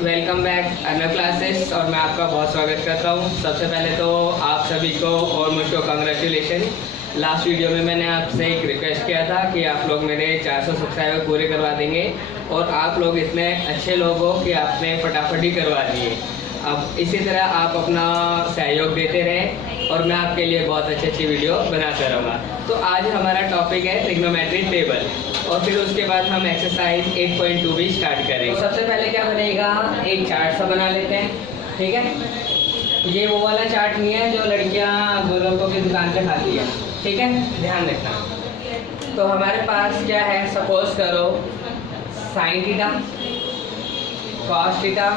Welcome back another classes और मैं आपका बहुत स्वागत करता हूँ। सबसे पहले तो आप सभी को और मुझको कांग्रेचुलेशन। लास्ट वीडियो में मैंने आपसे एक रिक्वेस्ट किया था कि आप लोग मेरे 400 सब्सक्राइबर पूरे करवा देंगे और आप लोग इतने अच्छे लोग हो कि आपने फटाफट ही करवा दिए। अब इसी तरह आप अपना सहयोग देते रहें और मैं आपके लिए बहुत अच्छी वीडियो बनाता रहूँगा। तो आज हमारा टॉपिक है ट्रिग्नोमेट्री टेबल और फिर उसके बाद हम एक्सरसाइज 8.2 भी स्टार्ट करेंगे। तो सबसे पहले क्या बनेगा, एक चार्ट सा बना लेते हैं। ठीक है, ये वो वाला चार्ट नहीं है जो लड़कियां गोलगप्पों की दुकान पे खाती है। ठीक है, ध्यान रखना। तो हमारे पास क्या है, सपोज करो sine theta, cos theta,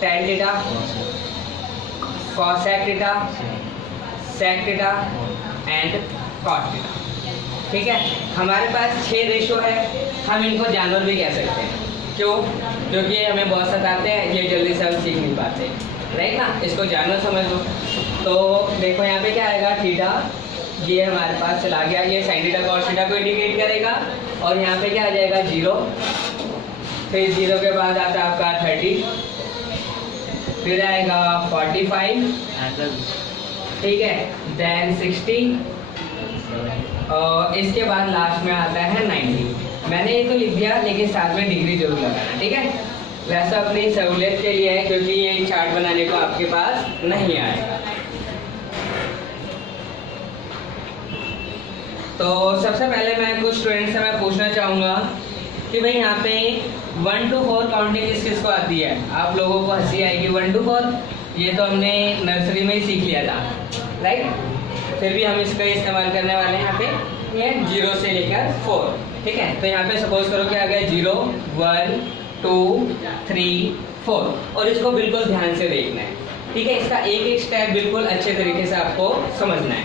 tan theta, cosec theta, sec theta and cot theta. ठीक है, हमारे पास 6 रेशो है। हम इनको जानवर भी कह सकते हैं। क्यों? क्योंकि ये हमें बहुत सताते हैं, ये जल्दी से हम सीख नहीं पाते, राइट ना। इसको जानवर समझ लो। तो देखो यहाँ पे क्या आएगा, थीटा ये हमारे पास चला गया, ये साइन थीटा कॉस थीटा को इंडिकेट करेगा। और यहाँ पे क्या आ जाएगा, 0। फिर 0 के बाद आता है आपका 30, फिर आएगा 45, ठीक है, देन 60 और इसके बाद लास्ट में आता है 90। मैंने ये तो लिख दिया लेकिन साथ में डिग्री जरूर लगाना, ठीक है। वैसा अपनी सहूलियत के लिए है क्योंकि ये चार्ट बनाने को आपके पास नहीं आएगा। तो सबसे पहले मैं कुछ स्टूडेंट से मैं पूछना चाहूँगा कि भाई यहाँ पे 1 to 4 काउंटिंग किस किस को आती है। आप लोगों को हंसी आएगी, 1 to 4 ये तो हमने नर्सरी में ही सीख लिया था, राइट। फिर भी हम इसका इस्तेमाल करने वाले हैं यहाँ पे, ये 0 से लेकर 4। ठीक है, तो यहाँ पे सपोज करो कि आ गया 0 1 2 3 4 और इसको बिल्कुल ध्यान से देखना है। ठीक है, इसका एक एक स्टेप बिल्कुल अच्छे तरीके से आपको समझना है।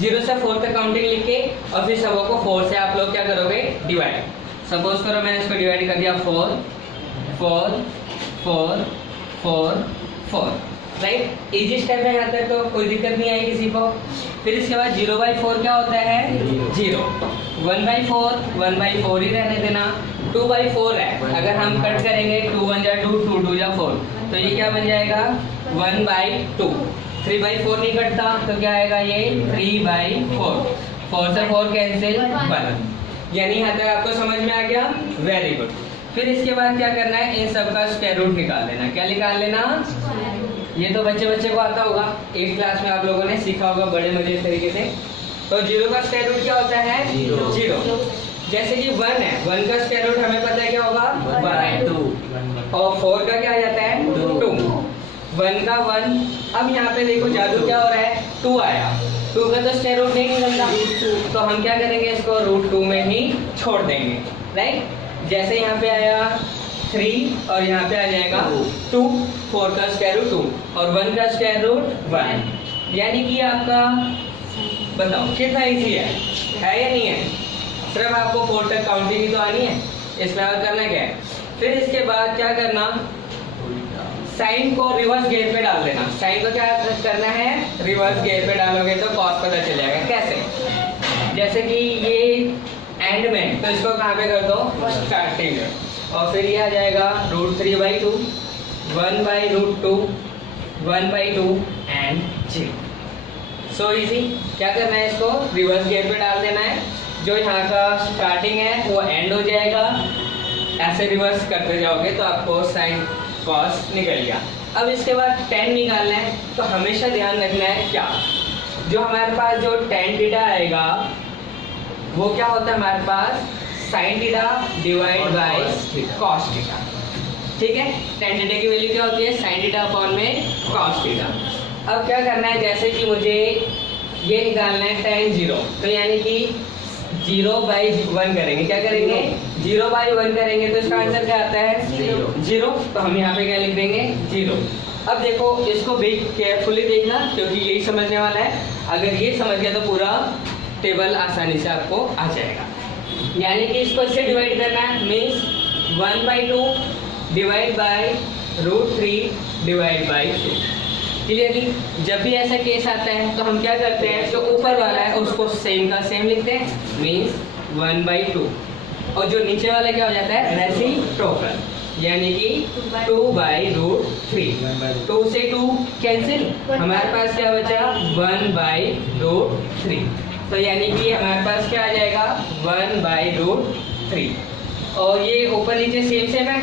0 से 4 तक काउंटिंग लिख के और फिर सबों को 4 से आप लोग क्या करोगे, डिवाइड। सपोज करो मैंने इसको डिवाइड कर दिया 4 4 4 4 4, राइट। इजी स्टेप है यहाँ तक, तो कोई दिक्कत नहीं आई किसी को। फिर इसके बाद 0/4 क्या होता है, 0। 1/4 1/4 ही रहने देना। 2/4 है, अगर हम कट करेंगे 2 1 जा 2 2 2 जा 4, तो ये क्या बन जाएगा 1/2। 3/4 नहीं कटता तो क्या आएगा, ये 3/4। 4 से 4 कैंसिल 1। यानी यहाँ तक आपको समझ में आ गया, वेरी गुड। फिर इसके बाद क्या करना है, इन सब का स्क्वायर रूट निकाल लेना। क्या निकाल लेना, ये तो बच्चे को आता होगा, 8th क्लास में आप लोगों ने सीखा होगा बड़े मजे तरीके से। तो 0 का स्क्वायर रूट क्या होता है, 0। जैसे कि 1 है, 1 का स्क्वायर रूट हमें पता है क्या होगा, 1/2 और 4 का क्या आ जाता है 2। 1 का 1। अब यहाँ पे देखो जादू क्या हो रहा है, 2 आया, 2 का तो स्क्वायर रूट नहीं निकलता, तो हम क्या करेंगे, इसको √2 में ही छोड़ देंगे, राइट। जैसे यहाँ पे आया 3 और यहाँ पे आ जाएगा 2, 4 का स्क्वायर रूट 2 और 1 का स्क्वायर रूट 1। यानी कि आपका बताओ कितना इजी है या नहीं है। सिर्फ आपको 4 तक काउंटिंग ही तो आनी है, इसमें और करना क्या है। फिर इसके बाद क्या करना, साइन को रिवर्स गियर पे डाल देना। साइन को क्या करना है, रिवर्स गियर पे डालोगे तो कॉस पता चल जाएगा। कैसे, जैसे कि ये एंड में, तो इसको कहाँ पे कर दो, स्टार्टिंग में, और फिर ये आ जाएगा √3/2 1/√2 1/2 एंड 0। So easy. क्या करना है, इसको रिवर्स गियर पे डाल देना है। जो यहाँ का स्टार्टिंग है वो एंड हो जाएगा, ऐसे रिवर्स करते जाओगे तो आपको साइन कॉस निकल गया। अब इसके बाद 10 निकालना है, तो हमेशा ध्यान रखना है क्या, जो हमारे पास जो tan थीटा आएगा वो क्या होता है हमारे पास, sine theta divide by cos theta. ठीक है, tan थीटा की वैल्यू क्या होती है, साइन थीटा अपॉन में कॉस थीटा। अब क्या करना है, जैसे कि मुझे ये निकालना है tan 0, तो यानी कि 0/1 करेंगे। क्या करेंगे, 0/1 करेंगे तो इसका आंसर क्या आता है 0। तो हम यहाँ पे क्या लिख देंगे, 0। अब देखो इसको भी केयरफुली देखना क्योंकि यही समझने वाला है। अगर ये समझ गया तो पूरा टेबल आसानी से आपको आ जाएगा। यानी कि इसको इससे डिवाइड करना है, means 1/2 divide by √3 divide by 2। Clearly, जब भी ऐसा केस आता है तो हम क्या करते हैं, जो ऊपर वाला है उसको सेम का सेम लिखते हैं, मीन्स 1/2 और जो नीचे वाला क्या हो जाता है, रेसिप्रोकल। यानी कि 2/√3। 2 से 2 कैंसिल, हमारे पास क्या बचा 1/√3। तो यानी कि हमारे पास क्या आ जाएगा 1/√3। और ये ऊपर नीचे सेम है,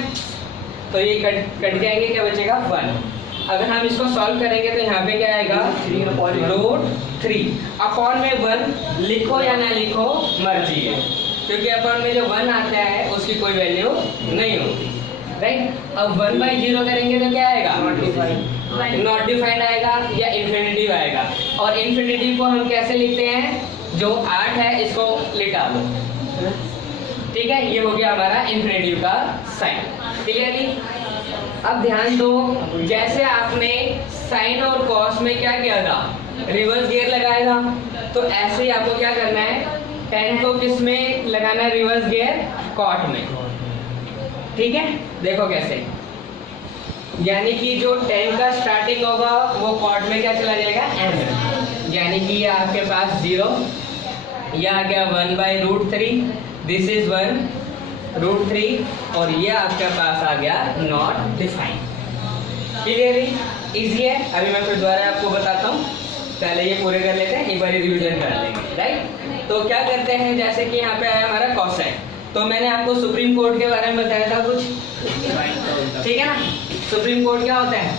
तो ये कट जाएंगे, क्या बचेगा 1। अगर हम इसको सॉल्व करेंगे तो यहाँ पे क्या आएगा √3 अपॉन में 1। लिखो या ना लिखो मर्जी है, क्योंकि अपॉन में जो 1 आता है उसकी कोई वैल्यू नहीं होती, राइट। अब 1/0 करेंगे तो क्या आएगा नॉट डिफाइंड आएगा या इन्फिनिटिव आएगा। और इन्फिनिटिव को हम कैसे लिखते हैं, जो 8 है इसको लिटा दो, ठीक है। ये हो गया हमारा इन्फिनिटिव का साइन, क्लियरली। अब ध्यान दो, जैसे आपने साइन और कॉस में क्या किया था, रिवर्स गियर लगाया था, तो ऐसे ही आपको क्या करना है, tan को किस में लगाना है, रिवर्स गियर कॉट में, ठीक है। देखो कैसे, यानी कि जो tan का स्टार्टिंग होगा वो कॉट में क्या चला जाएगा n, यानी कि ये आपके पास 0, यह आ गया 1/√3, दिस इज 1/√3, और ये आपके पास आ गया नॉट डिफाइंड। क्लियरली इजी है। अभी मैं फिर दोबारा आपको बताता हूँ, पहले ये पूरे कर लेते हैं, एक बार रिवीजन कर लेंगे, राइट। तो क्या करते हैं, जैसे कि यहाँ पे आया हमारा कॉसेक, तो मैंने आपको सुप्रीम कोर्ट के बारे में बताया था कुछ, ठीक है ना। सुप्रीम कोर्ट क्या होता है,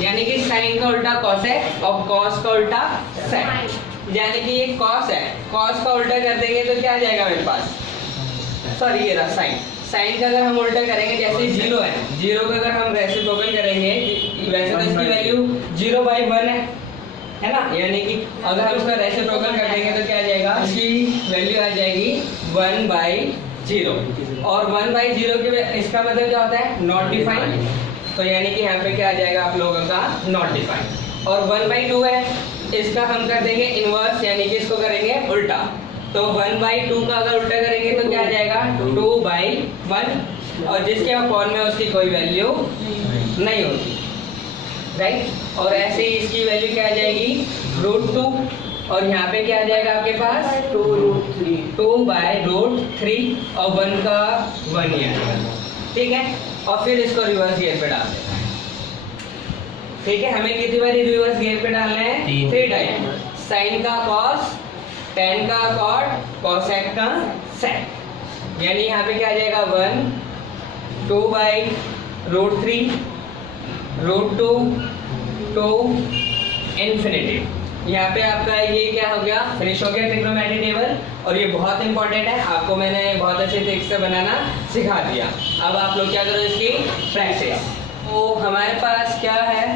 यानी कि साइन का उल्टा कॉसेक और कॉस का उल्टा सेक, यानी कि ये कॉस है, कॉस का उल्टा कर देंगे तो क्या आ जाएगा मेरे पास, सॉरी ये रहा साइन। साइन का अगर हम उल्टा करेंगे, जैसे 0 है, 0 का अगर हम रेसिप्रोकल करेंगे, वैसे तो इसकी वैल्यू 0/1 है ना, यानी कि अगर हम इसका रेसिप्रोकल कर देंगे तो क्या आ जाएगा, इसकी वैल्यू आ जाएगी 1/0, और 1/0 के इसका मतलब क्या होता है नॉट डिफाइंड, तो यानी कि यहाँ पे क्या आ जाएगा आप लोगों का नॉट डिफाइंड। और 1/2 है, इसका हम कर देंगे इनवर्स, यानी कि इसको करेंगे उल्टा, तो 1/2 का अगर उल्टा करेंगे तो क्या आ जाएगा 2/1, और जिसके अपॉन में उसकी कोई वैल्यू नहीं होती, राइट। और ऐसे ही इसकी वैल्यू क्या आ जाएगी √2, और यहाँ पे क्या आ जाएगा आपके पास 2/√3, और 1 का 1 ही आएगा, ठीक है। और फिर इसको रिवर्स गियर पे डाल देना है, ठीक है। हमें कितनी बार रिवर्स गियर पे डालना है, 3 टाइम। साइन का कॉस, tan का कॉट, कोसेक का सेक, यानी यहाँ पे क्या आ जाएगा 1, 2/√3, √2, 2 इन्फिनिटी। यहाँ पे आपका ये क्या हो गया, फिनिश हो गया ट्रिग्नोमेट्री टेबल। और ये बहुत इंपॉर्टेंट है, आपको मैंने बहुत अच्छे तरीके से बनाना सिखा दिया। अब आप लोग क्या करो इसकी प्रैक्टिस। तो हमारे पास क्या है,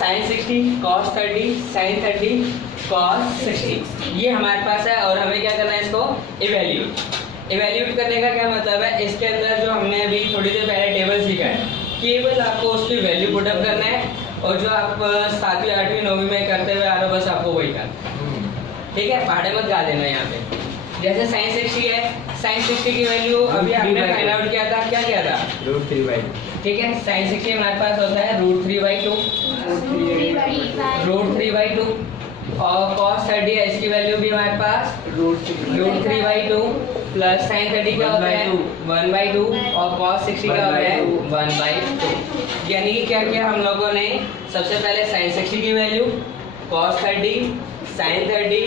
sin 60, cos 30, sin 30, cos 60, ये हमारे पास है। और हमें क्या करना है, इसको इवैल्यूएट करने का क्या मतलब है, इसके अंदर जो हमने अभी थोड़ी देर पहले टेबल सीखा है, केवल आपको उसकी वैल्यू पुटअप करना है, और जो आप 7वीं 8वीं 9वीं में करते हुए आ रहे हो बस आपको वही करना, ठीक है। पहाड़े मत गा देना यहाँ पे। जैसे sin 60 है, sin 60 की वैल्यू अभी आपने फाइंड आउट किया था, क्या किया था √3/2, ठीक है। sin 60 हमारे पास होता है √3/2, √3/2, और cos 30 है, इसकी वैल्यू भी हमारे पास √3/2, प्लस sin 30 क्या होता है 1/2, और cos 60 का होता है 1/2। यानी कि क्या किया हम लोगों ने, सबसे पहले sin 60 की वैल्यू, cos 30, sin 30,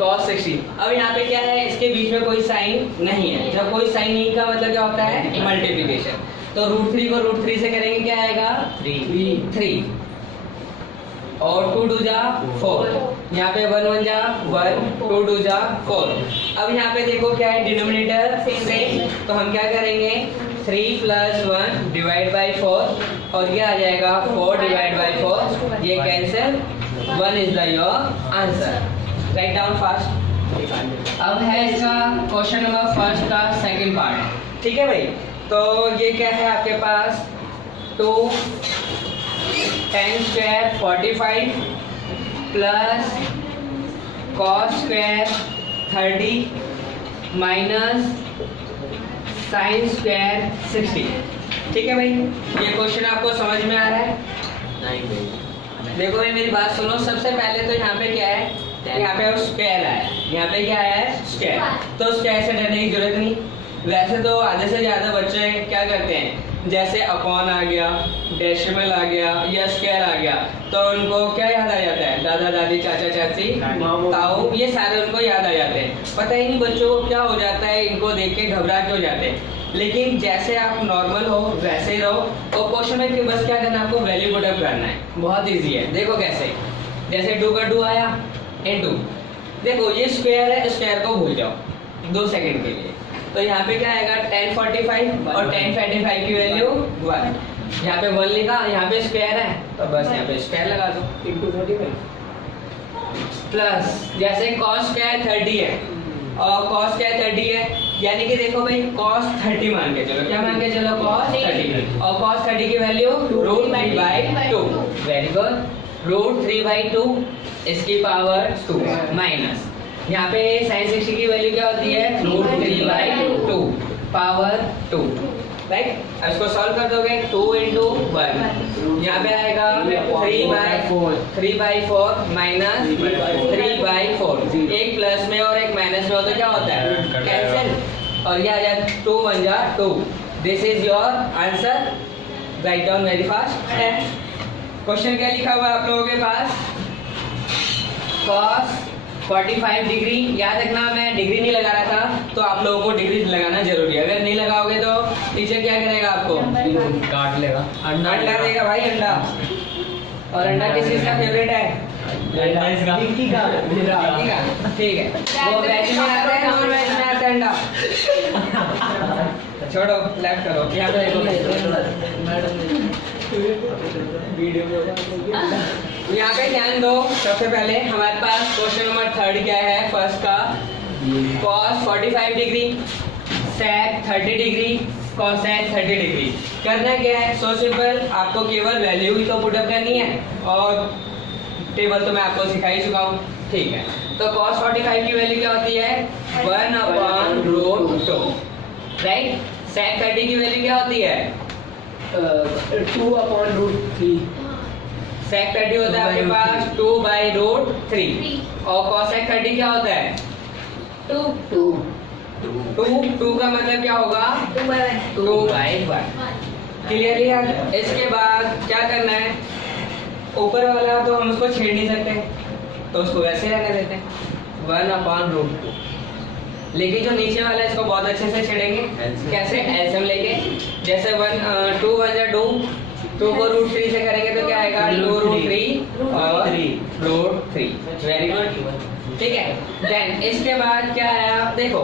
cos 60। अब यहाँ पे क्या है, इसके बीच में कोई साइन नहीं है। जब कोई साइन नहीं का मतलब क्या होता है मल्टीप्लिकेशन, तो √3 को √3 से करेंगे, क्या आएगा 3, और 2 2 जा 4, यहाँ पे 1 1 जा 1, 2 2 जा 4। अब यहाँ पे देखो क्या है, डिनोमिनेटर सेम, तो हम क्या करेंगे 3 + 1 / 4, और ये आ जाएगा 4 / 4, ये cancel, 1 is the your answer. Write down fast. अब है इसका क्वेश्चन नंबर फर्स्ट का सेकंड पार्ट, ठीक है भाई। तो ये क्या है आपके पास, 2 tan square 45 plus cos square 30 minus sin square 60, ठीक है भाई। ये क्वेश्चन आपको समझ में आ रहा है? नहीं भाई। देखो भाई मेरी बात सुनो, सबसे पहले तो यहाँ पे क्या है, यहाँ पे स्क्वायर आया है, यहाँ पे क्या है स्क्वायर, तो स्क्वायर से डरने की जरूरत नहीं। वैसे तो आधे से ज्यादा बच्चे क्या करते हैं, जैसे अपॉन आ गया, डेसिमल आ गया या स्क्वायर आ गया, तो उनको क्या याद आ जाता है? दादा दादी, चाचा चाची, ताऊ, ये सारे उनको याद आ जाते हैं। पता ही नहीं बच्चों को क्या हो जाता है, इनको देख के घबरा के हो जाते हैं। लेकिन जैसे आप नॉर्मल हो वैसे ही रहो, और क्वेश्चन में बस क्या करना है, आपको वैल्यू पुट अप करना है। बहुत ईजी है, देखो कैसे। जैसे 2 का 2 आया इनटू, देखो ये स्क्वायर है, स्क्वायर को भूल जाओ 2 सेकंड के लिए। तो यहाँ पे क्या आएगा 1045 और 1045 की वैल्यू 1। यहाँ पे 1 लिखा, यहाँ पे स्क्वायर है तो बस यहाँ पे स्क्वायर लगा दो इनटू 45 प्लस जैसे cos स्क्वायर 30 है और cos स्क्वायर 30 है, यानी कि देखो भाई cos 30 मान के चलो, क्या मान के चलो cos 30, और cos 30 की वैल्यू √3/2। वेरी गुड, √3/2 इसकी पावर 2 माइनस यहाँ पे sin 60 की वैल्यू क्या होती है √3/2 पावर 2, राइट। अब इसको सॉल्व कर दोगे 2 × 1, यहाँ पे आएगा 3/4 माइनस 3/4, एक प्लस में और एक माइनस में हो तो क्या होता है कैंसिल, और ये आ जाए 2 × 1 = 2। This is your answer, write down very fast. Question क्या लिखा हुआ है आप लोगों के पास, cos 45 डिग्री, याद रखना मैं डिग्री नहीं लगा रहा था, तो आप लोगों को डिग्री लगाना जरूरी है। अगर नहीं लगाओगे तो टीचर क्या करेगा, आपको काट लेगा, अंडा देगा भाई, अंडा। और अंडा किस चीज का फेवरेट है? टिक्की का। ठीक है, वो वेज में आता है, नॉन वेज में आता है अंडा। छोड़ो, लेफ्ट करो, यहाँ पे देखो वीडियो में। यहाँ पे ध्यान दो, सबसे पहले हमारे पास क्वेश्चन नंबर 3 क्या है, फर्स्ट का cos 45 degree, sec 30 degree, cosec 30 degree. करना क्या है, सो सिंपल, आपको केवल वैल्यू ही तो पुटअप करनी है और टेबल तो मैं आपको सिखा ही चुका हूँ, ठीक है। तो cos 45 की वैल्यू क्या होती है 1/√2, राइट। sec 30 की वैल्यू क्या होती है 2/√3। sec 30 होता है आपके पास 2/√3, और cosec 30 क्या होता है 2 का मतलब क्या होगा 2/1। क्लियरली यार। इसके बाद क्या करना है, ऊपर वाला तो हम उसको छेड़ नहीं सकते, तो उसको वैसे रहने देते हैं 1/√2, लेकिन जो नीचे वाला है इसको बहुत अच्छे से छेड़ेंगे। कैसे, एलसीएम लेके, जैसे 2 × 2 को √3 से करेंगे तो क्या आएगा 2√3 और √3। वेरी गुड, ठीक है। देन इसके बाद क्या आया, देखो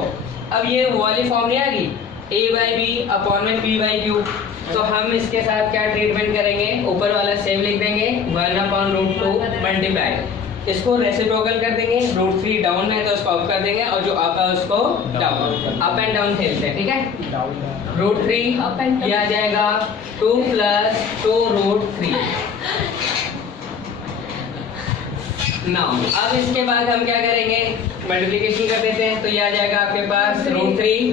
अब ये वाली फॉर्म नहीं आ गई a/b अपॉन में p/q, तो हम इसके साथ क्या ट्रीटमेंट करेंगे, ऊपर वाला सेम लिख देंगे 1/√2 मल्टीप्लाई, इसको रेसिप्रोकल कर देंगे, √3 डाउन है तो उसको अप कर देंगे, और जो अप है उसको डाउन, अप एंड डाउन खेलते हैं, ठीक है। √3 ये आ जाएगा 2 + 2√3। नाउ अब इसके बाद हम क्या करेंगे, मल्टीप्लिकेशन कर देते हैं, तो ये आ जाएगा आपके पास √3,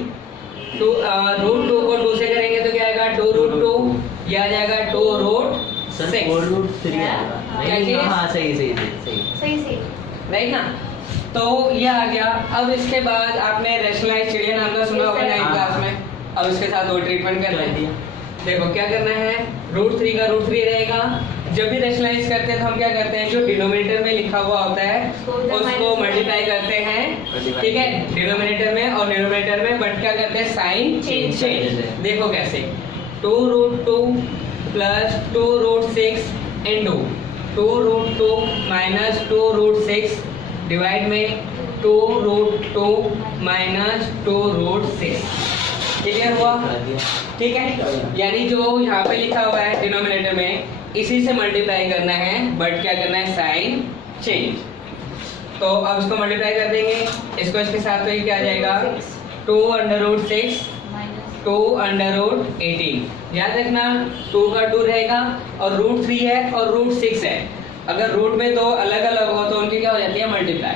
√2 को 2 से करेंगे तो क्या आएगा 2√2, ये आ जाएगा 2√6। 4√3 हाँ सही राइट ना। तो ये आ गया। अब इसके बाद आपने रैशनलाइज चिड़िया नाम का सुना होगा 9th क्लास में, अब इसके साथ वो ट्रीटमेंट कर लेंगे। देखो क्या करना है, √3 का √3 रहेगा। जब भी रैशनलाइज करते हैं तो हम क्या करते हैं, जो डिनोमिनेटर में लिखा हुआ होता है उसको मल्टीप्लाई करते हैं, ठीक है, डिनोमिनेटर में और न्यूमरेटर में, बट क्या करते हैं साइन चेंज। देखो कैसे, 2√2 + 2√6 इंटू 2√2 - 2√6 डिवाइड में 2√2 - 2√6। क्लियर हुआ, ठीक है। यानी जो यहाँ पे लिखा हुआ है डिनोमिनेटर में, इसी से मल्टीप्लाई करना है, बट क्या करना है साइन चेंज। तो अब इसको मल्टीप्लाई कर देंगे, इसको इसके साथ, तो ये क्या आ जाएगा 2√6 2√18। याद रखना 2 का 2 रहेगा और √3 है और √6 है, अगर रूट में दो अलग अलग हो तो उनकी क्या हो जाती है मल्टीप्लाई।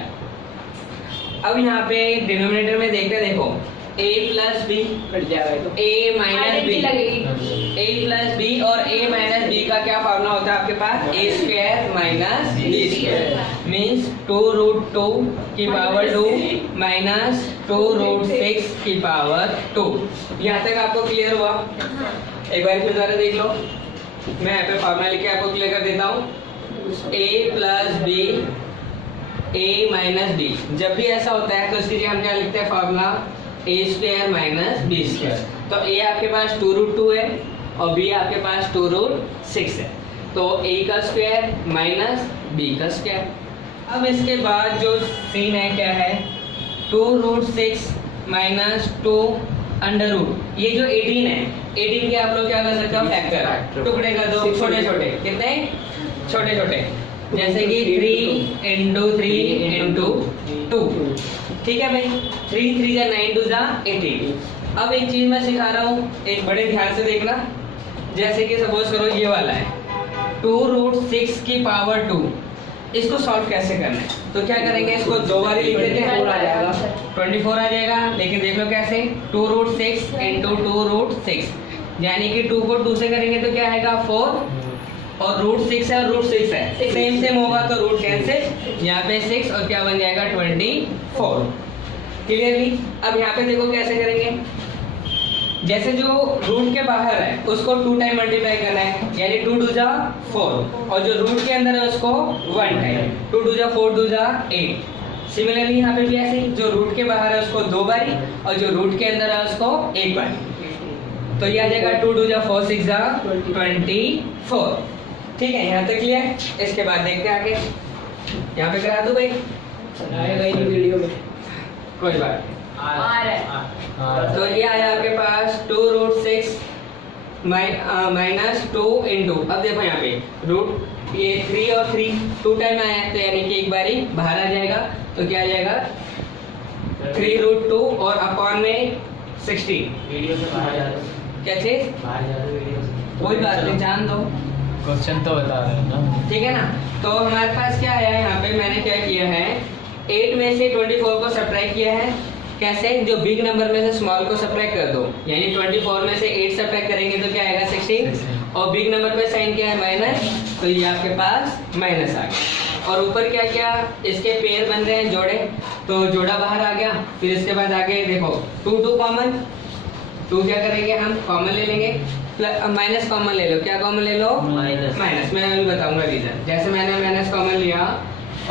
अब यहाँ पे डिनोमिनेटर में देखते देखो a प्लस बी कट जाएगा तो a माइनस बी लगेगी। a प्लस बी और a माइनस बी का क्या फॉर्मूला होता है आपके पास a square minus B square means 2 root 2 की पावर 2 माइनस 2 रूट 6 की पावर 2। यहाँ तक आपको क्लियर हुआ? एक बार फिर दोबारा देख लो, मैं यहाँ पे फॉर्मूला लिख के आपको क्लियर कर देता हूँ। a plus B a minus B, जब भी ऐसा होता है तो इसके लिए हम क्या लिखते हैं formula a square minus B square. तो a आपके पास 2 रूट 2 है और b आपके पास 2 रूट 6 है, तो a का स्क्वायर माइनस b का स्क्वायर। अब इसके बाद जो सीन है क्या है, 2 रूट 6 माइनस 2 अंडर रूट, ये जो 18 है 18 के आप लोग क्या कर सकते हो फैक्टर, टुकड़े कर दो छोटे छोटे, कितने छोटे छोटे, जैसे कि 3 इंटू 3 इंटू 2, ठीक है भाई। 3 3 जा 9 2 जा 18। अब एक चीज मैं सिखा रहा हूँ, एक बड़े ध्यान से देखना। जैसे कि सपोज करो ये वाला है 2 रूट 6 की पावर 2, इसको सॉल्व कैसे करना है, तो क्या करेंगे, इसको दो बार लिख देते हैं, 24 आ जाएगा। 24 आ जाएगा। लेकिन देख लो कैसे, 2 रूट 6 इंटू 2 रूट 6, यानी कि 2 को 2 से करेंगे तो क्या आएगा 4, और रूट 6 है और रूट 6 है, सेम सेम होगा तो रूट कैंसिल, यहाँ पे 6 और क्या बन जाएगा 24। क्लियरली? अब यहाँ पे देखो कैसे करेंगे, जैसे जो रूट के बाहर है उसको 2 टाइम मल्टीप्लाई करना है, यानी 2 2 जा 4, और जो रूट के अंदर है उसको 1 टाइम, 2 2 जा 4 2 जा 8। सिमिलरली यहाँ पे भी ऐसे ही, जो रूट के बाहर है उसको 2 बारी और जो रूट के अंदर है उसको 1 बारी, तो ये आ जाएगा 2 2 जा 4 6 जा 24। ठीक है, यहाँ तक क्लियर? इसके बाद देखते हैं आगे, यहाँ पे करा दूं भाई, आएगा ही नहीं वीडियो में, कोई बात आ रहा है। तो ये आया आपके पास 2 रूट 6 माइनस 2 इंटू, अब देखो यहाँ पे रूट ये 3 और 3 2 टाइम आया है, तो यानी कि एक बारी बाहर आ जाएगा, तो क्या आ जाएगा 3 रूट 2 और अपॉन में 16। वीडियो से बाहर जा रहे क्या चीज? बाहर जा रहे वीडियो से, कोई बात नहीं, जान दो, क्वेश्चन तो बता रहे हैं ना, ठीक है ना। तो हमारे पास क्या है, यहाँ पे मैंने क्या किया है, 8 में से 24 को सब्ट्रैक्ट किया है। कैसे? जो बिग नंबर में से स्मॉल को सब्ट्रैक्ट कर दो, यानी 24 में से 8 सब्ट्रैक्ट करेंगे तो क्या आएगा 16, और बिग नंबर पे साइन क्या है माइनस, तो ये आपके पास माइनस आ गया। और ऊपर क्या क्या इसके पेयर बन रहे हैं, जोड़े, तो जोड़ा बाहर आ गया। फिर इसके बाद आगे देखो 2 2 कॉमन, 2 क्या करेंगे हम कॉमन ले लेंगे, माइनस कॉमन ले लो, क्या कॉमन ले लो माइनस, मैं अभी बताऊंगा रीजन। जैसे मैंने माइनस कॉमन लिया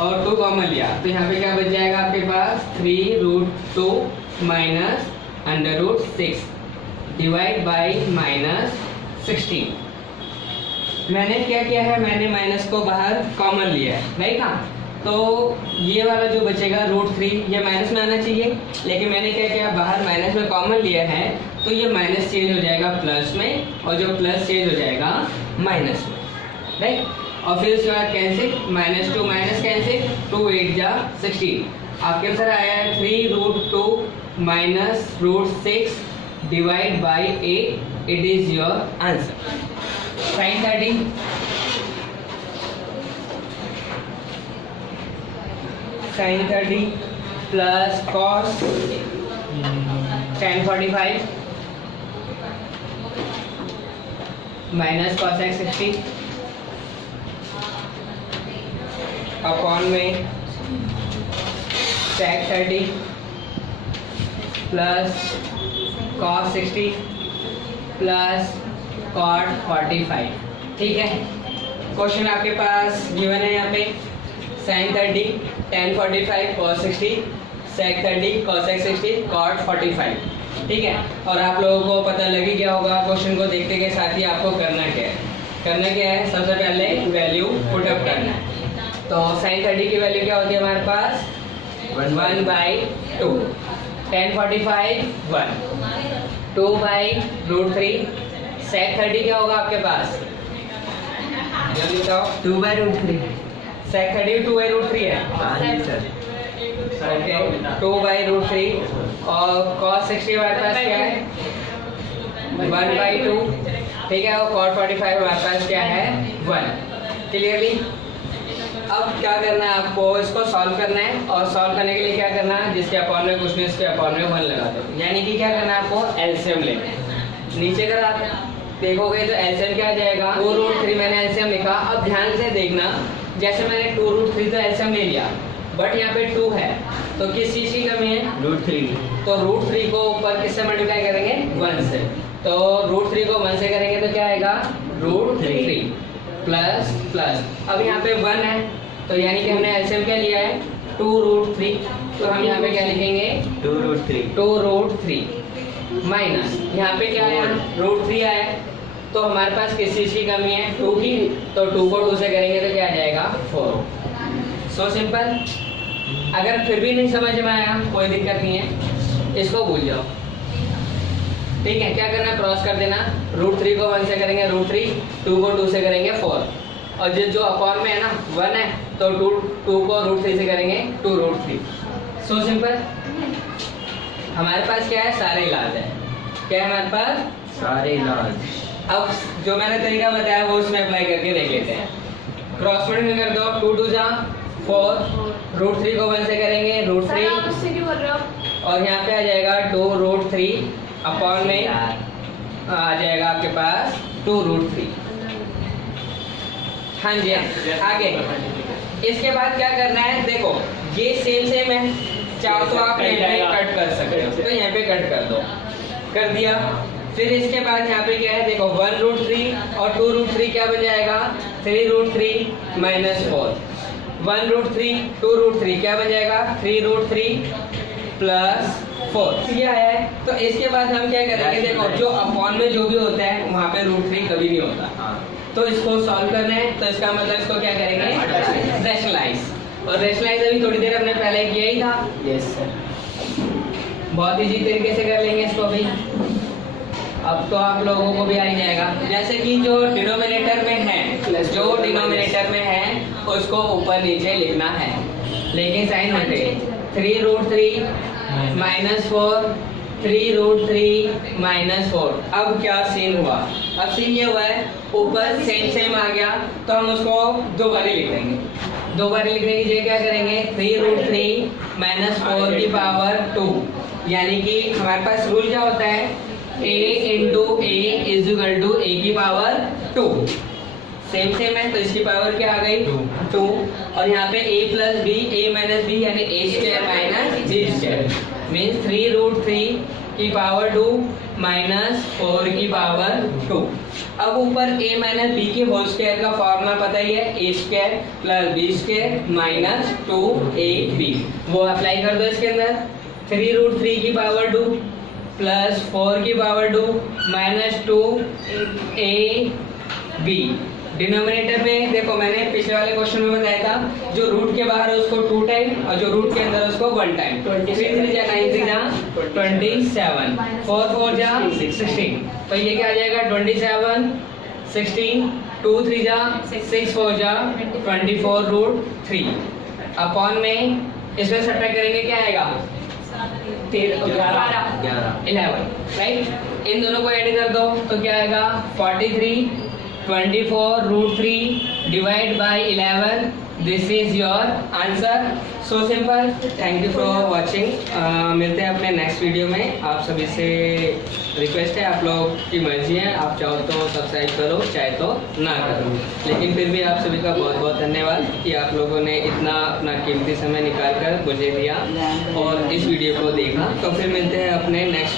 और 2 कॉमन लिया, तो यहाँ पे क्या बच जाएगा आपके पास 3 root 2 minus under root 6 divide by minus 16। मैंने क्या किया है, मैंने माइनस को बाहर कॉमन लिया है, राइट ना। तो ये वाला जो बचेगा रूट 3, ये माइनस में आना चाहिए, लेकिन मैंने क्या किया, बाहर माइनस में कॉमन लिया है, तो ये माइनस चेंज हो जाएगा प्लस में, और जो प्लस चेंज हो जाएगा माइनस में, राइट। और फिर उसके बाद कैंसिल, माइनस 2 माइनस कैंसिल, 2 8 जा 16। आपके आंसर आया है 3 root 2 minus root 6 divide by 8, it is your answer. Sine 30, sine 30 plus cos tan 45 minus cos x 60 upon में sec 30 plus cos 60 plus cot 45। ठीक है, क्वेश्चन आपके पास गिवन है यहाँ पे, sin 30 tan 45 cos 60 sec 30 cos x 60 cot 45। ठीक है, और आप लोगों को पता लग ही गया होगा, क्वेश्चन को देखते के साथ ही आपको करना क्या है, सबसे पहले वैल्यू पुट अप करना है। तो sin 30 की वैल्यू क्या होती है हमारे पास 1/2, tan 45 1, 2/√3, sec 30 क्या होगा आपके पास, जल्दी बताओ, 2/√3। sec 30 2/√3 है, हाँ जी सर, ओके 2/√3, और cos 60 हमारे पास क्या है 1/2, ठीक है, और cot 45 हमारे पास क्या है 1। क्लियरली? अब क्या करना है आपको, इसको सॉल्व करना है और सॉल्व करने के लिए क्या करना है, जिसके अपॉन में कुछ नहीं उसके अपॉन में 1 लगा दो। यानी कि क्या करना है आपको, एलसीएम लेना है। नीचे कर आप देखोगे तो एलसीएम क्या आ जाएगा, 2√3 मैंने एलसीएम लिखा। अब ध्यान से देखना, जैसे मैंने 2√3 तो एलसीएम ले लिया, बट यहाँ पे 2 है तो किस चीज की कमी है, √3। तो √3 को ऊपर किससे मल्टीप्लाई करेंगे, 1 से। तो √3 को 1 से करेंगे तो क्या आएगा, √3 प्लस प्लस। अब यहाँ पे 1 है तो यानी कि हमने एलसीएम क्या लिया है, 2√3। तो हम यहाँ पे क्या लिखेंगे, 2√3 माइनस यहाँ पे क्या आया, √3 आया। तो हमारे पास किस चीज की कमी है, 2 की। तो 2 को 2 से करेंगे तो क्या आ जाएगा, 4। So simple. अगर फिर भी नहीं समझ में आया कोई दिक्कत नहीं है, इसको भूल जाओ। ठीक है, क्या करना, क्रॉस कर देना। √3 को 1 से करेंगे √3, 2 को 2 से करेंगे 4, और जो अपॉन में है ना 1 है तो 2 को √3 से करेंगे 2√3। So simple. हमारे पास क्या है, सारे इलाज है। क्या है हमारे पास, सारे इलाज। अब जो मैंने तरीका बताया वो उसमें अप्लाई करके देख लेते हैं। क्रॉस मल्टीप्लाई कर दो, 2 2 जा 4, √3 को 1 से करेंगे √3, और यहाँ पे आ जाएगा 2√3 अपॉन में आ जाएगा आपके पास 2√3। हाँ जी, आगे इसके बाद क्या करना है, देखो ये सेम है, चाहो तो आप यहाँ पे कट कर सकते हो, तो यहाँ पे कट कर दो, कर दिया। फिर इसके बाद यहाँ पे क्या है, देखो 1√3 और 2√3 क्या बन जाएगा, 3√3 माइनस 4। 1√3 2√3 क्या बन जाएगा, 3√3 प्लस 4। ये है, तो इसके बाद हम क्या करेंगे, देखो जो अपॉन में जो भी होता है वहाँ पे √3 कभी नहीं होता। तो इसको सॉल्व करना है, तो इसका मतलब इसको क्या करेंगे, रैशनलाइज। और रैशनलाइज अभी थोड़ी देर हमने पहले किया ही था। Yes sir. बहुत इजी तरीके से कर लेंगे इसको भी। अब तो आप लोगों को भी आ ही जाएगा। जैसे कि जो डिनोमिनेटर में है, जो डिनोमिनेटर में है उसको ऊपर नीचे लिखना है, लेकिन साइन हटे। 3√3 माइनस 4, 3√3 माइनस 4। अब क्या सीन हुआ, अब सीन ये हुआ है, ऊपर सेम आ गया तो हम उसको दो बार लिख देंगे। दो बार लिखने की जगह क्या करेंगे, 3√3 माइनस 4 की पावर 2। यानी कि हमारे पास रूल क्या होता है, a into a is equal to a की पावर 2। सेम है तो इसकी पावर क्या आ गई, 2। और यहाँ पे a plus B, a minus B यानी a square minus b square, means 3√3 की पावर 2 माइनस 4 की पावर 2। अब ऊपर a माइनस बी के होल स्क्वायर का फॉर्मूला पता ही है, a square plus b square minus 2ab। वो अप्लाई कर दो इसके अंदर। 3√3 की पावर 2 प्लस 4 की पावर 2 माइनस 2ab। डिनोमिनेटर में देखो मैंने पिछले वाले क्वेश्चन में बताया था, जो रूट के बाहर है उसको 2 टाइम और जो रूट के अंदर है उसको 1 टाइम। 23 जा 9 3 जा 27, 4 4 जा 16। तो ये क्या आ जाएगा, 27 16, 2 3 जा 6 4 जा 24√3 अपॉन में इसमें सट्टा करेंगे क्या आएगा, 11, राइट। इन दोनों को ऐड कर दो तो क्या आएगा, 43 24√3 divide by 11। This is your answer. So simple. Thank you for watching. मिलते हैं अपने नेक्स्ट वीडियो में। आप सभी से रिक्वेस्ट है, आप लोग की मर्जी है, आप चाहो तो सब्सक्राइब करो, चाहे तो ना करो, लेकिन फिर भी आप सभी का बहुत बहुत धन्यवाद कि आप लोगों ने इतना अपना कीमती समय निकाल कर मुझे दिया और इस वीडियो को देखा। तो फिर मिलते हैं अपने नेक्स्ट